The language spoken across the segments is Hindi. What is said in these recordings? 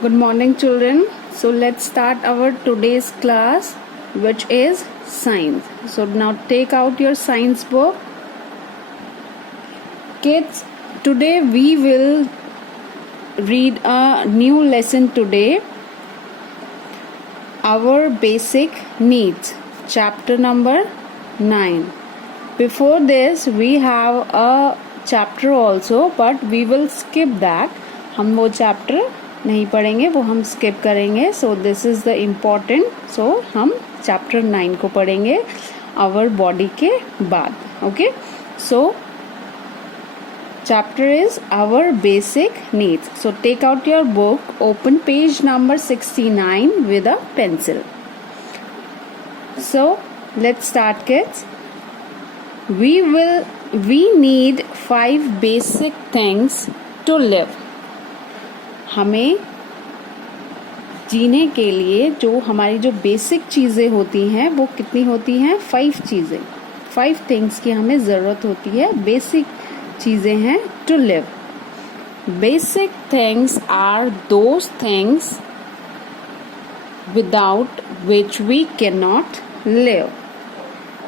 Good morning, children. So let's start our today's class, which is science. So now take out your science book. Kids, today we will read a new lesson today. Our basic needs, chapter number 9. Before this, we have a chapter also, but we will skip that. हम वो chapter नहीं पढ़ेंगे, वो हम skip करेंगे. So this is the important. So हम chapter 9 को पढ़ेंगे our body के बाद. Okay. So chapter is our basic needs. So take out your book, open page number 69 with a pencil. So let's start, kids. We need 5 basic things to live. हमें जीने के लिए जो हमारी जो बेसिक चीज़ें होती हैं वो कितनी होती हैं? 5 चीज़ें, 5 थिंग्स की हमें ज़रूरत होती है. बेसिक चीज़ें हैं to live. Basic things are those things without which we can not live.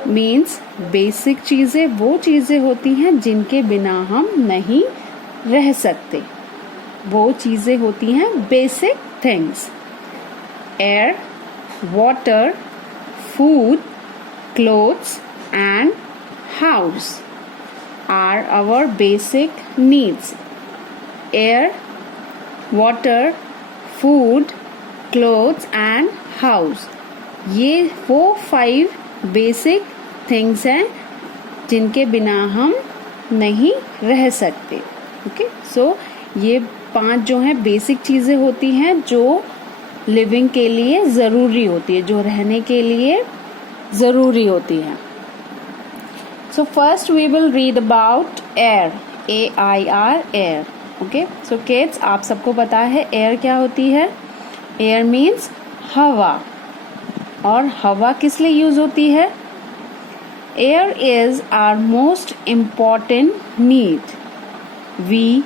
Means basic चीज़ें वो चीज़ें होती हैं जिनके बिना हम नहीं रह सकते. वो चीज़ें होती हैं basic things. Air, water, food, clothes and house are our basic needs. Air, water, food, clothes and house. ये वो 5 basic things हैं जिनके बिना हम नहीं रह सकते. Okay? So ये 5 जो हैं बेसिक चीज़ें होती हैं जो लिविंग के लिए ज़रूरी होती है, जो रहने के लिए ज़रूरी होती है. So first we will read about air. A-I-R, air. Okay? So kids, आप सबको पता है air क्या होती है? Air means हवा. और हवा किस लिए यूज होती है? Air is our most important need. We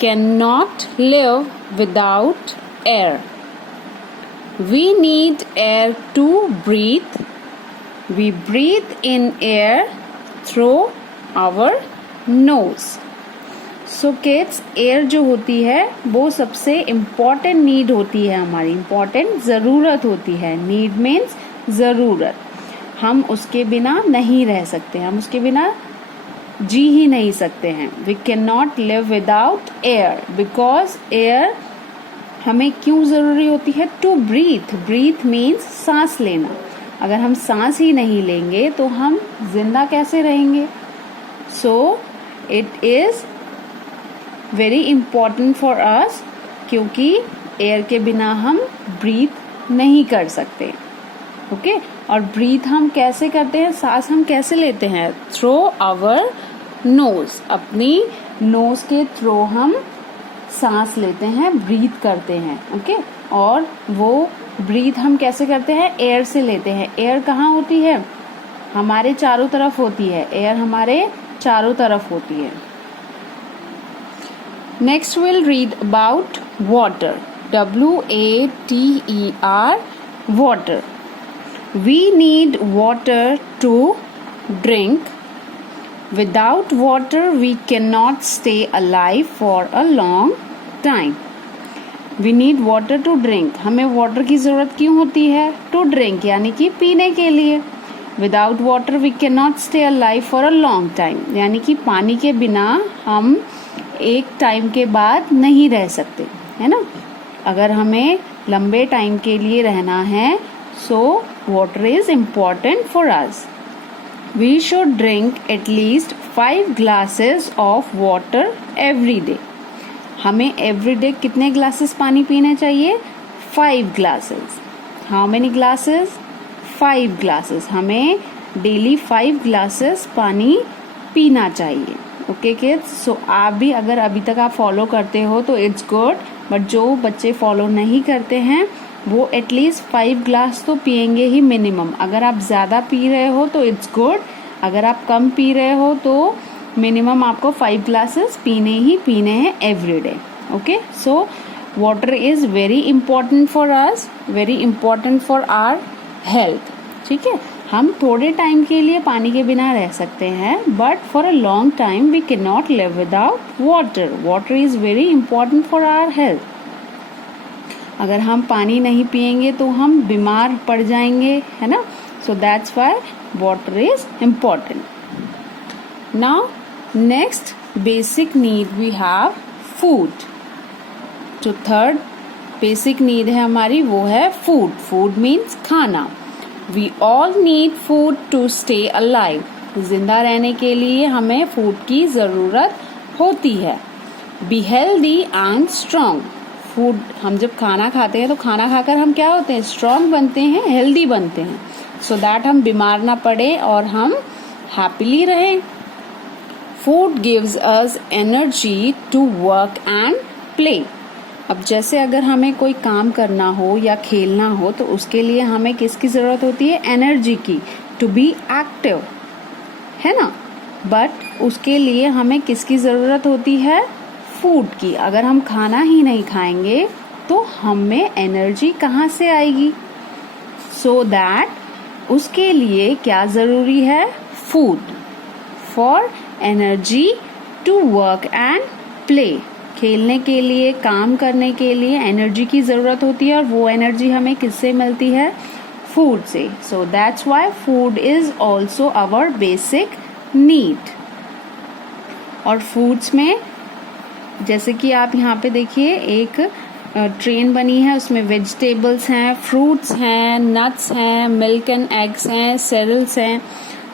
cannot live without air. We need air to breathe. We breathe in air through our nose. So kids, air जो होती है वो सबसे important need होती है हमारी, important ज़रूरत होती है. need means ज़रूरत. हम उसके बिना नहीं रह सकते, हम उसके बिना जी ही नहीं सकते हैं. We cannot live without air because air हमें क्यों ज़रूरी होती है? To breathe. breathe means सांस लेना. अगर हम सांस ही नहीं लेंगे तो हम जिंदा कैसे रहेंगे? सो it is very important for अस, क्योंकि एयर के बिना हम ब्रीथ नहीं कर सकते. ओके? और ब्रीथ हम कैसे करते हैं? सांस हम कैसे लेते हैं? Through our nose. अपनी नोज के थ्रू हम सांस लेते हैं, ब्रीथ करते हैं. ओके? और वो ब्रीथ हम कैसे करते हैं? एयर से लेते हैं. एयर कहाँ होती है? हमारे चारों तरफ होती है. एयर हमारे चारों तरफ होती है. Next will read about water. WATER, water. We need water to drink. Without water we can not stay alive for a long time. We need water to drink. हमें वाटर की ज़रूरत क्यों होती है? To drink, यानी कि पीने के लिए. Without water we cannot stay alive for a long time. यानी कि पानी के बिना हम एक टाइम के बाद नहीं रह सकते, है ना? अगर हमें लंबे टाइम के लिए रहना है, so water is important for us. We should drink at least 5 glasses of water every day. हमें एवरीडे कितने ग्लासेस पानी पीने चाहिए? 5 glasses. How many glasses? 5 glasses. हमें डेली 5 ग्लासेस पानी पीना चाहिए. Okay kids? सो आप भी अगर अभी तक आप फॉलो करते हो तो इट्स गुड, बट जो बच्चे फॉलो नहीं करते हैं वो एटलीस्ट 5 ग्लास तो पियेंगे ही मिनिमम. अगर आप ज़्यादा पी रहे हो तो इट्स गुड, अगर आप कम पी रहे हो तो मिनिमम आपको 5 ग्लासेस पीने ही पीने हैं every day. Okay? So water is very important for us, very important for our health. ठीक है, हम थोड़े टाइम के लिए पानी के बिना रह सकते हैं, but for a long time we can not live without water. Water is very important for our health. अगर हम पानी नहीं पिएंगे तो हम बीमार पड़ जाएंगे, है ना. सो that's why water is important. Now next basic need we have food. जो थर्ड बेसिक नीड है हमारी वो है फूड. फूड मीन्स खाना. We all need food to stay alive. जिंदा रहने के लिए हमें फूड की जरूरत होती है. Be healthy and strong. Food, हम जब खाना खाते हैं तो खाना खाकर हम क्या होते हैं, स्ट्रांग बनते हैं, हेल्दी बनते हैं, सो दैट हम बीमार ना पड़े और हम हैप्पीली रहें. Food gives us energy to work and play. अब जैसे अगर हमें कोई काम करना हो या खेलना हो तो उसके लिए हमें किसकी जरूरत होती है, एनर्जी की, टू बी एक्टिव, है ना. बट उसके लिए हमें किसकी जरूरत होती है, फूड की. अगर हम खाना ही नहीं खाएंगे तो हमें एनर्जी कहाँ से आएगी. सो दैट उसके लिए क्या जरूरी है, food. For energy to work and play. खेलने के लिए, काम करने के लिए एनर्जी की जरूरत होती है और वो एनर्जी हमें किससे मिलती है, फूड से. So that's why food is also our basic need. और फूड्स में जैसे कि आप यहाँ पे देखिए एक ट्रेन बनी है, उसमें वेजिटेबल्स हैं, फ्रूट्स हैं, नट्स हैं, मिल्क एंड एग्स हैं, सेरियल्स हैं.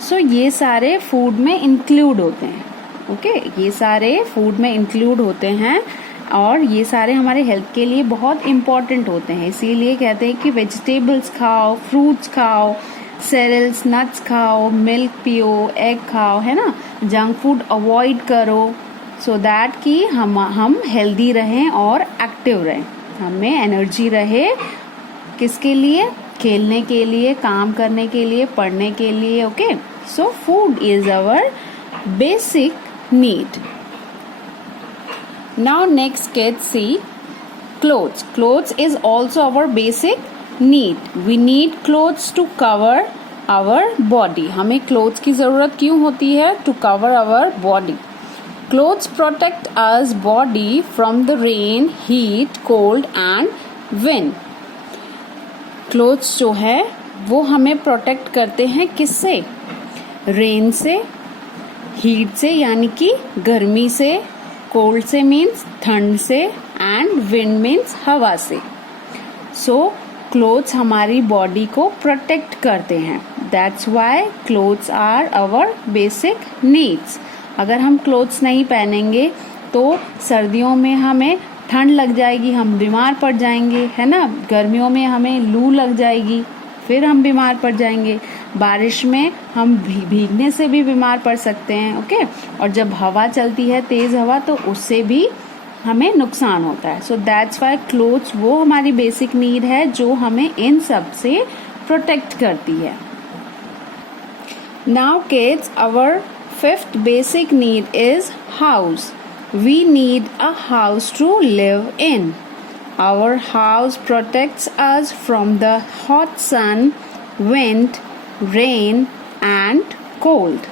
सो ये सारे फूड में इंक्लूड होते हैं. ओके, ये सारे फूड में इंक्लूड होते हैं और ये सारे हमारे हेल्थ के लिए बहुत इम्पॉर्टेंट होते हैं. इसीलिए कहते हैं कि वेजिटेबल्स खाओ, फ्रूट्स खाओ, सेरियल्स, नट्स खाओ, मिल्क पियो, एग खाओ, है ना. जंक फूड अवॉइड करो, सो दैट कि हम हेल्दी रहें और एक्टिव रहें, हमें एनर्जी रहे. किसके लिए, खेलने के लिए, काम करने के लिए, पढ़ने के लिए. Okay, so food is our basic need. Now next kids see clothes. Clothes is also our basic need. We need clothes to cover our body. हमें clothes की जरूरत क्यों होती है, to cover our body. Clothes protect us body from the rain, heat, cold and wind. Clothes जो है वो हमें protect करते हैं किससे, rain से, हीट से यानी कि गर्मी से, कोल्ड से मीन्स ठंड से, एंड विंड मीन्स हवा से. सो क्लोथ्स हमारी बॉडी को प्रोटेक्ट करते हैं. That's why clothes are our basic needs. अगर हम क्लोथ्स नहीं पहनेंगे तो सर्दियों में हमें ठंड लग जाएगी, हम बीमार पड़ जाएंगे, है ना. गर्मियों में हमें लू लग जाएगी, फिर हम बीमार पड़ जाएंगे. बारिश में हम भीगने से भी बीमार पड़ सकते हैं. ओके, और जब हवा चलती है, तेज हवा, तो उससे भी हमें नुकसान होता है. सो दैट्स व्हाई क्लोथ्स वो हमारी बेसिक नीड है जो हमें इन सब से प्रोटेक्ट करती है. Now kids, our fifth basic need is house. We need a house to live in. Our house protects us from the hot sun, wind, rain and cold.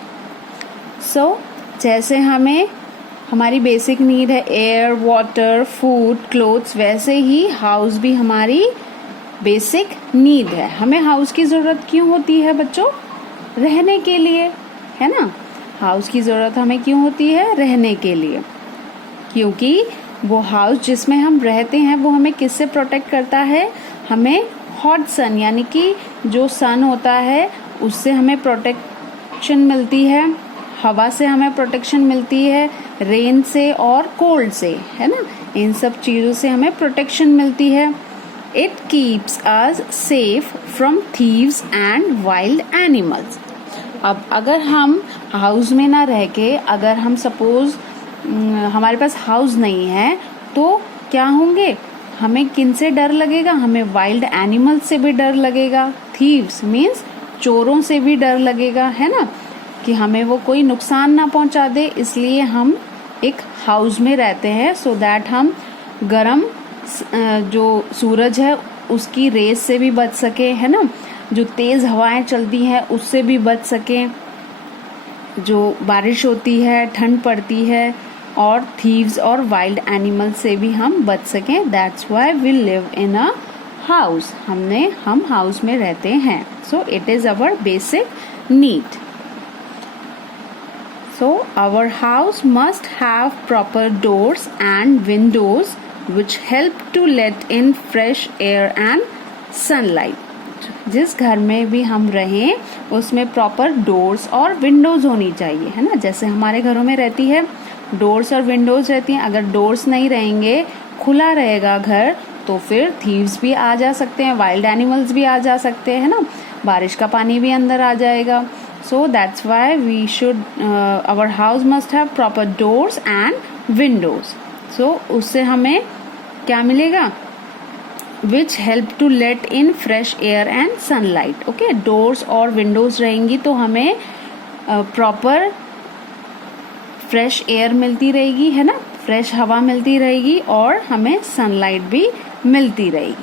So, जैसे हमें हमारी बेसिक नीड है एयर, वाटर, फूड, क्लोथ्स, वैसे ही हाउस भी हमारी बेसिक नीड है. हमें हाउस की ज़रूरत क्यों होती है बच्चों, रहने के लिए, है ना. हाउस की ज़रूरत हमें क्यों होती है, रहने के लिए. क्योंकि वो हाउस जिसमें हम रहते हैं वो हमें किससे प्रोटेक्ट करता है, हमें हॉट सन यानी कि जो सन होता है उससे हमें प्रोटेक्शन मिलती है, हवा से हमें प्रोटेक्शन मिलती है, रेन से और कोल्ड से, है ना. इन सब चीज़ों से हमें प्रोटेक्शन मिलती है. It keeps us safe from thieves and wild animals. अब अगर हम हाउस में ना रह के, अगर हम सपोज हमारे पास हाउस नहीं है तो क्या होंगे, हमें किन से डर लगेगा, हमें वाइल्ड एनिमल्स से भी डर लगेगा, थीव्स मीन्स चोरों से भी डर लगेगा, है ना, कि हमें वो कोई नुकसान ना पहुंचा दे. इसलिए हम एक हाउस में रहते हैं, सो दैट हम गरम जो सूरज है उसकी रेस से भी बच सके, है ना, जो तेज हवाएं चलती हैं उससे भी बच सके, जो बारिश होती है, ठंड पड़ती है, और थीव्स और वाइल्ड एनिमल से भी हम बच सकें। That's why we live in a house. हम हाउस में रहते हैं। So it is our basic need. So our house must have proper doors and windows which help to let in fresh air and sunlight. जिस घर में भी हम रहें उसमें प्रॉपर डोर्स और विंडोज होनी चाहिए, है ना, जैसे हमारे घरों में रहती है, डोर्स और विंडोज रहती हैं। अगर डोर्स नहीं रहेंगे, खुला रहेगा घर, तो फिर थीव्स भी आ जा सकते हैं, वाइल्ड एनिमल्स भी आ जा सकते हैं, है ना, बारिश का पानी भी अंदर आ जाएगा। So that's why we should our house must have proper doors and windows. So उससे हमें क्या मिलेगा? Which help to let in fresh air and sunlight. Okay, doors और windows रहेंगी तो हमें proper fresh air मिलती रहेगी, है ना, fresh हवा मिलती रहेगी और हमें sunlight भी मिलती रहेगी।